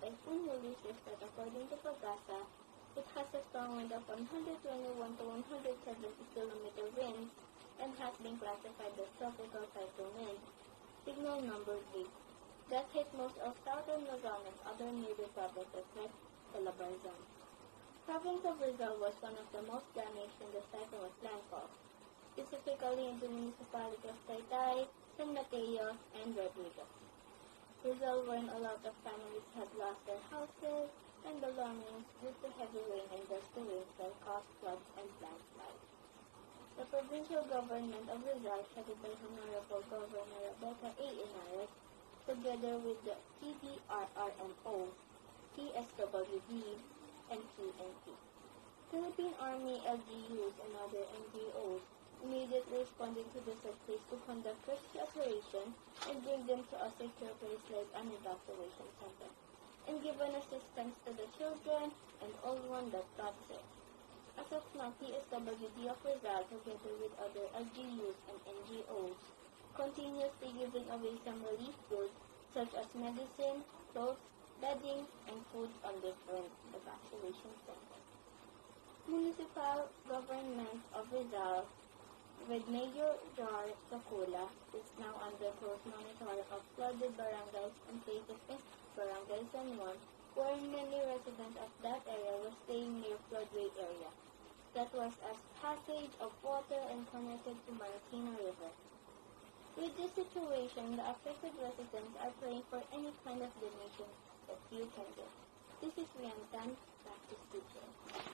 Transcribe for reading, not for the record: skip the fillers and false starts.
Typhoon Ulysses that, according to Pagasa, it has a strong wind of 121 to 170 km winds and has been classified as tropical typhoon wind, signal number 8, that hit most of southern Luzon and other neighboring provinces like Calabarzon. Province of Rizal was one of the most damaged when the cyclone was landfall, specifically in the municipality of Taytay, San Mateo, and Rodriguez. Rizal, wherein a lot of families had lost their houses and belongings due to heavy rain and gusty winds that caused floods and landslides. The provincial government of Rizal, headed by Honorable Governor Rebecca A. Inares, together with the CDRRMO, CSWD, and PNP. Philippine Army, LGUs, and other NGOs immediately responded to the said case to conduct rescue operation and bring them to a secure place like an evacuation center, and given assistance to the children and old ones that got sick. As of now, PSWD of Rizal, together with other LGUs and NGOs, continuously giving away some relief goods such as medicine, clothes, bedding, and food on different evacuation centers. Municipal government of Rizal, with Mayor Jar Sakula, is now under close monitoring of flooded barangays and places in Barangay San Juan, where many residents of that area were staying near floodway area that was as passage of water and connected to Marikina River. With this situation, the affected residents are praying for any kind of donation that you can do. This is Rian Tan, back to studio.